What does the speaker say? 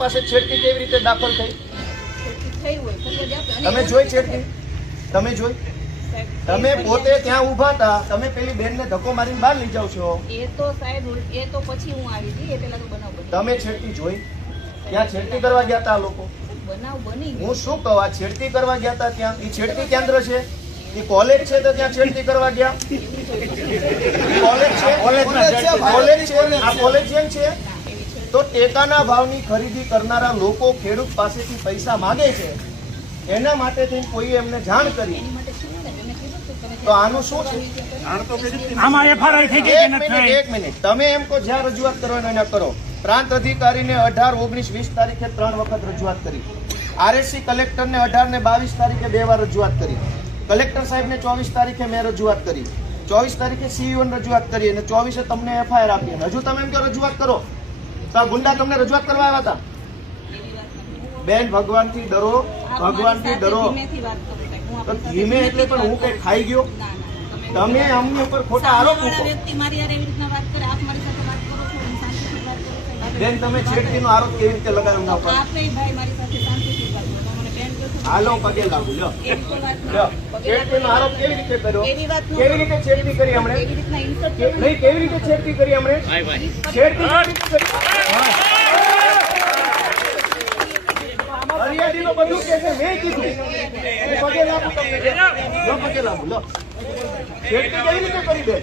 પાસે છેડતી કેવી રીતે દાખલ થઈ? તમે જોઈ છેડતી? તમે જોઈ? તમે પોતે ત્યાં ઊભા હતા, તમે પેલી બેનને ધક્કો મારીને બહાર લઈ જાવ છો. એ તો સાહેબ એ તો પછી હું આવી હતી, એ પેલા તો બનાવ બની. તમે છેડતી જોઈ? ત્યાં છેડતી કરવા ગયા હતા આ લોકો? બનાવ બની. હું શું કહું, આ છેડતી કરવા ગયા હતા ત્યાં? એ છેડતી કેન્દ્ર છે, એ કોલેજ છે, તો ત્યાં છેડતી કરવા ગયા? કોલેજ છે, કોલેજ છે, આ કોલેજિયન છે. તો ટેકાના ભાવની ખરીદી કરનારા લોકો ખેડૂત પાસેથી પૈસા માંગે છે, એના માટે થઈને કોઈ એમને જાણ કરી, તો આનું શું છે? એક મિનિટ, તમે એમ કહો જ્યાં રજૂઆત કરવાનો એને કરો. પ્રાંત અધિકારીને 18, 19, 20 તારીખે 3 વખત રજૂઆત કરી. આરએસસી કલેક્ટરને 18 ને 22 તારીખે 2 વાર રજૂઆત કરી. કલેક્ટર સાહેબને 24 તારીખે મેં રજૂઆત કરી. 24 તારીખે સીઈઓને રજૂઆત કરી અને 24 તમને એફઆઈઆર આપી. હજુ તમે એમ કહો રજૂઆત કરો, તો આ ગુંડા તમને રજૂઆત કરવા આવ્યા હતા? બેન, ભગવાનથી ડરો, ભગવાનથી ડરો. તો ધીમે એટલે પણ હું કઈ ખાઈ ગયો? તમે અમને ઉપર ખોટા આરોપ મૂકો. બેન, તમે છેડતીનો આરોપ કેવી રીતે લગાવ્યો ના ઉપર? હાલો, પગે લાગુ. લો, છેડતીનો આરોપ કેવી રીતે કર્યો? કેવી રીતે છેડતી કરી હમણે? નહીં, કેવી રીતે છેડતી કરી હમણે? છેડતી હરિયાળીનો બધું કે છે, મેં કીધું. પગે લાગુ તમને. લો, પગે લાગુ. લો, છેડતી કેવી રીતે કરી? બેન,